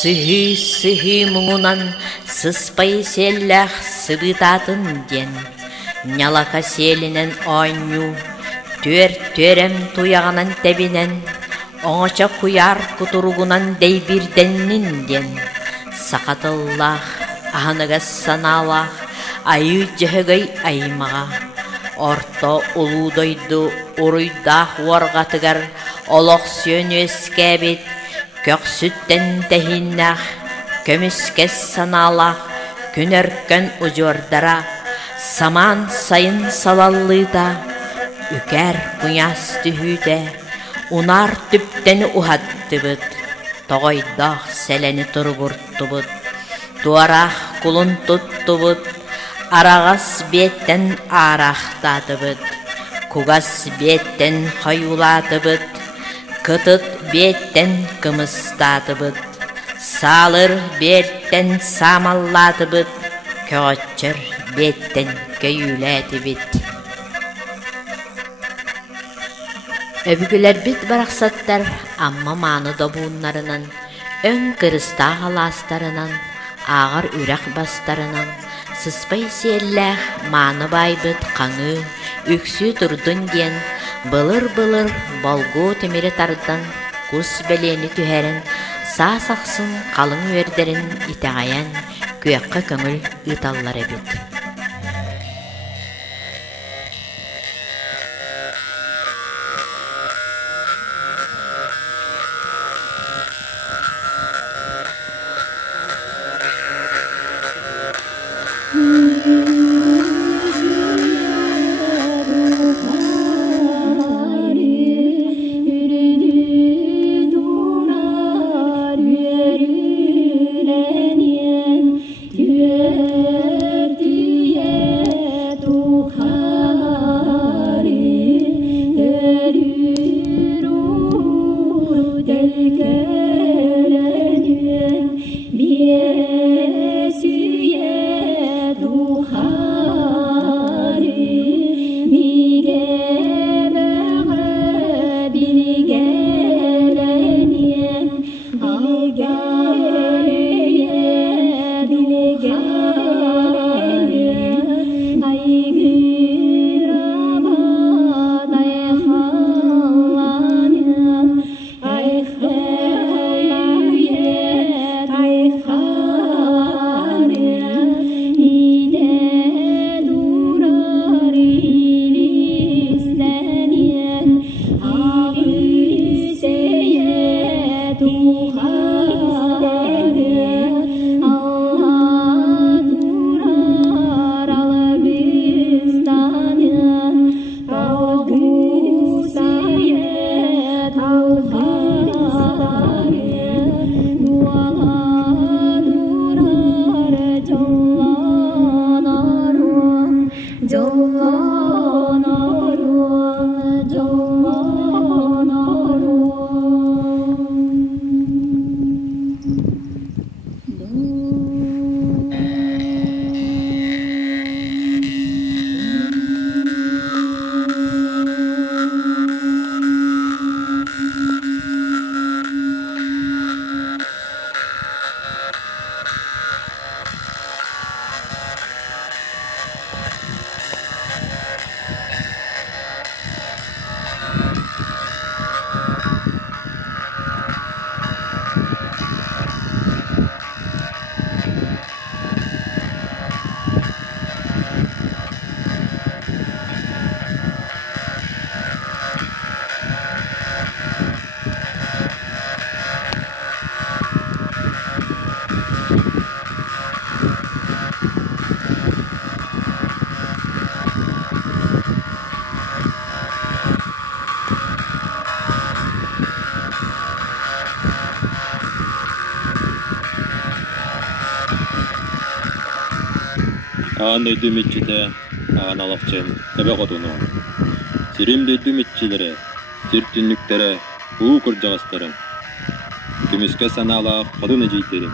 Сыхы мұңынан сыспай селләх сыбытатын ден. Нялака селінен ойну, төрем туяғанан тәбінен, оңача куяр кутуругунан дейбирденнин ден. Сақатыллах, аханыгас саналах, айы жығығай аймаға. Орто улудойду уруйдах уарғатыгар, олық сүйен өскәбет, көксүттен тәхиннах, көміскес саналах, күнеркен ұжордара, саман сайын салаллыда, үкәр күняс түхүйді, унар түптен ухаттыбыт, тоғайдақ сәләні тұрғырттыбыт, туарақ кулын тұттыбыт, арағас беттен арақтатыбыт, кугас беттен хайулатыбыт, кытыт беттен кымыстатыбыт, салыр беттен самаллатыбыт, көчір беттен көйүләтібіт. Өбігілер бит барақсаттар, амма маны добуынларынан, өн кырыста қаластарынан, ағыр үрәк бастарынан, сыспай селләх маны байбыт қаңы, үксі тұрдың ден, былыр-былыр болғу темері тардан, құс бәлені түхәрін, сасақсын қалың өрдерін итағаян, көйаққа көңіл ұталлары бет. Ағандай дөметчіде аған алақчын әбе қотуну. Сиримде дөметчілері, сертүнліктері, ұқыр жағастарын. Күміске санала қодыны жейтерін.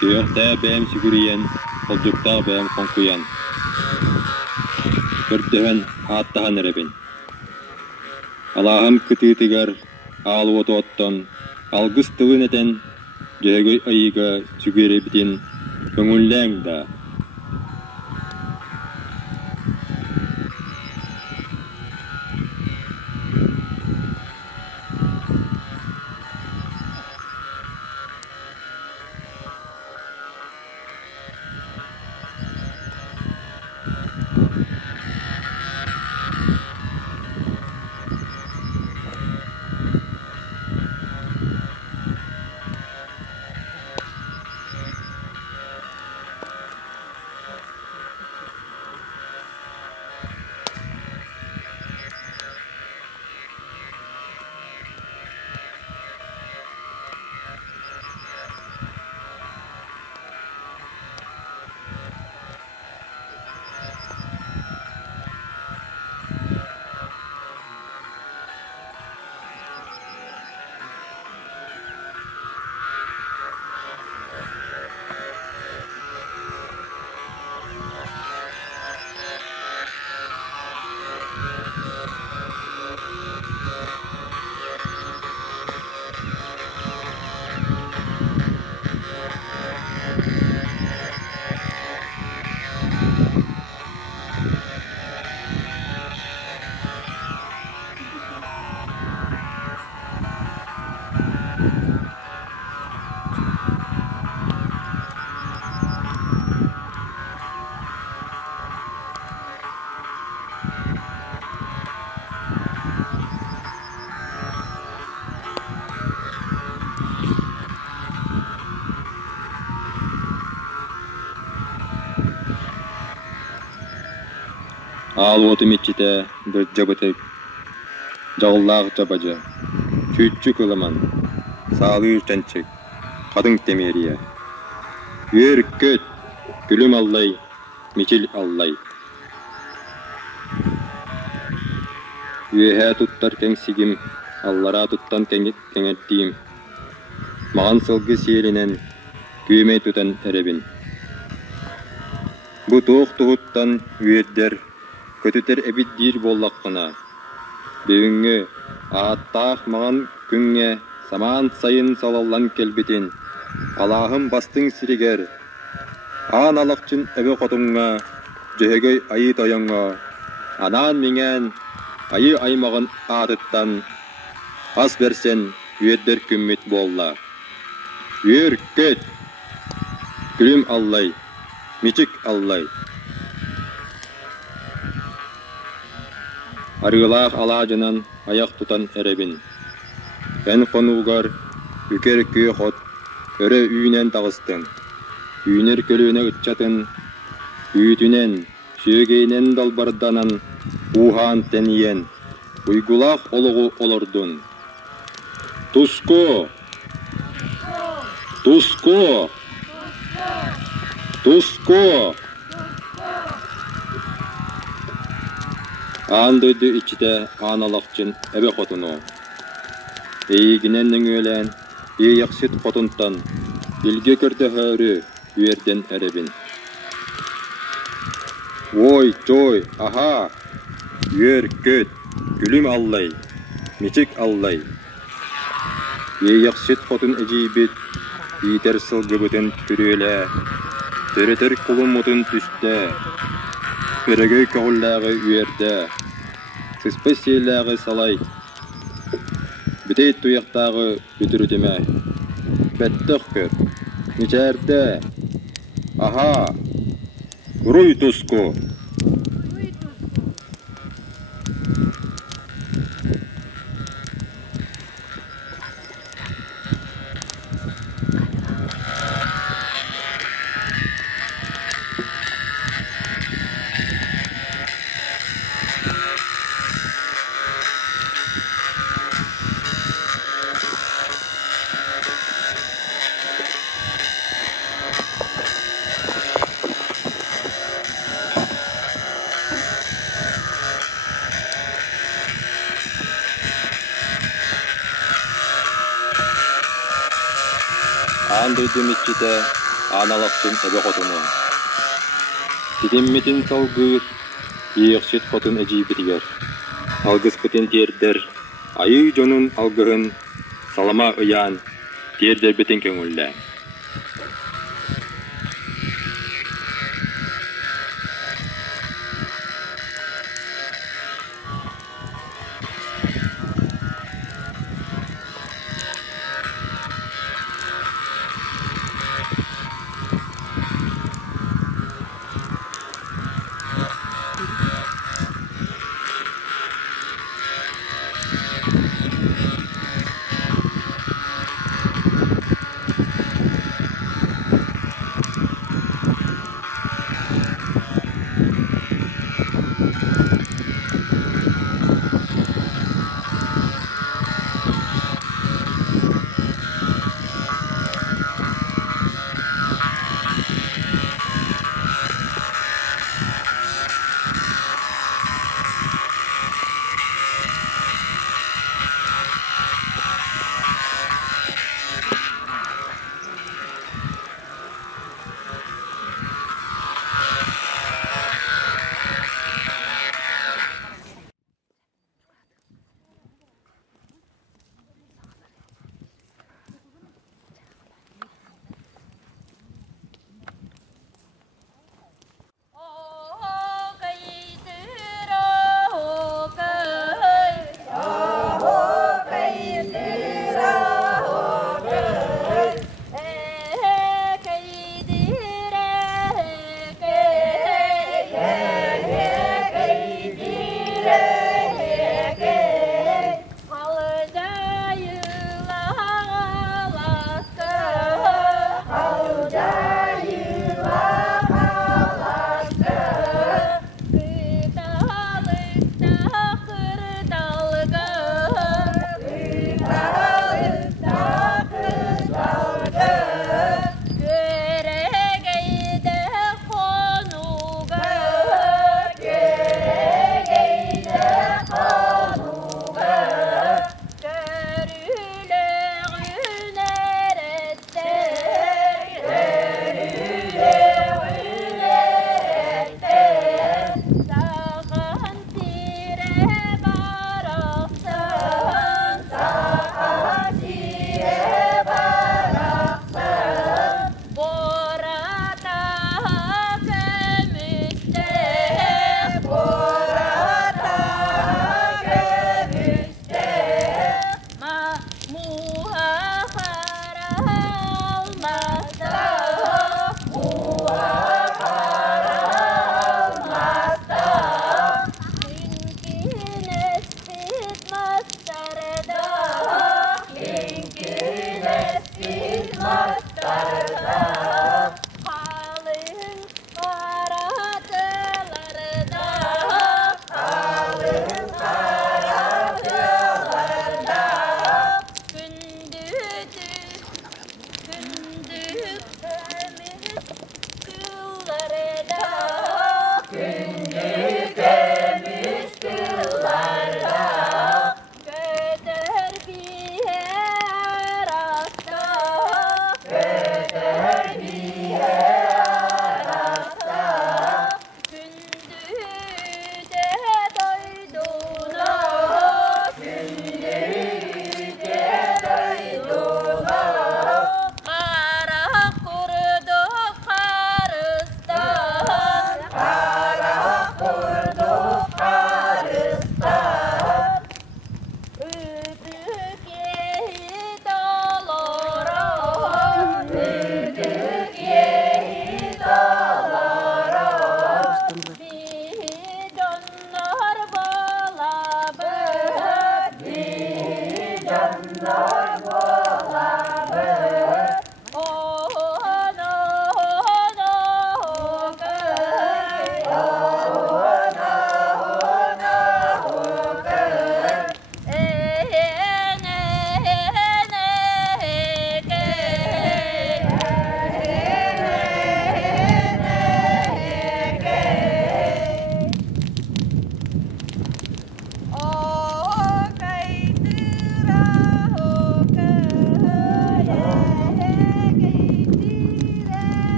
Сүйіқта бәйім сүгірейен, қолдықта бәйім қонқуян. Көрттіғін аттаған әребін. Алағым күтітігер, алу оты оттон, алғыз тылын етен, жэгэй айыга сүгэребитин көңүллэң да. Ал отымечите бір жабытык, жауыллағы жабажы, чүтчі кыламан, сағыр чанчык, қадың темерия. Үйер көт, күлім аллай, мечил аллай. Үйеhe туттар кәңсігім, аллара туттан кәңеттейім. Маған сылғы сиелінен, күйемей тұтан әребін. Бұ тоқ тұғыттан үйердер, көтүтер эбиддир боллаққына. Бүйіңі аттақ маған күнге саман сайын салалан келбетин. Алағым бастың сиригер. Ан алақчын әбі қотыңға, жөһөгөй айы тойыңға. Анан менен айы аймағын атыттан. Ас берсен үйеддер күммет болла. Үйер көт, күлім аллай, мичик аллай. Арылақ алажынан аяқ тұтан әребін. Бән қонуғар үкер күй қот, өрі үйінен тағыстың. Үйінер көліне ұтчатын, үйітінен, сүйегейнен далбарданан, уған тәниен, ұйгулақ олығы олырдың. Туско! Туско! Туско! Андойды içide analaqçın ebe qotunu. Eyginennin ölen, eyaqsit qotuntan, ilge körde hörü, üerden erebin. Oy, joy, aha! Üer köt, gülüm allay, miçik allay. Eyaqsit qotun ecibit, iter sılgıbıtın türüyle, türütür kulumutun tüste, Körөгөй көғыллағы үйерді, сыспы сейллағы салай, бітейт тұяқтағы бүтірудеме, бәттіқ көр, нечәрді, аха, ұруй тұску. Андойдың içide analaqçın ebe qotunu. Tidemmetin salgır, iyiqşet qotun ejibitiger. Algız pıtın terder, ayı jonun algığın, salama ıyan, Diğer derbeten köngülle.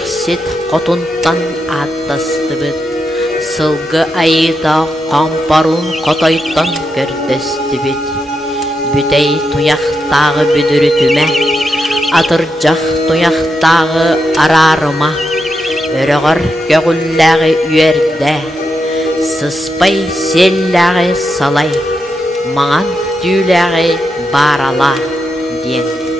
сит қотунтан аттастыбыт. Сылгы айыта қампарун қотайтан көртестібіт. Бүтей туяқтағы бүдірітіме, атыржақ туяқтағы арарыма, өріғар көгілләғі үйерді, сыспай селләғі салай, маған түйләғі барала, ден.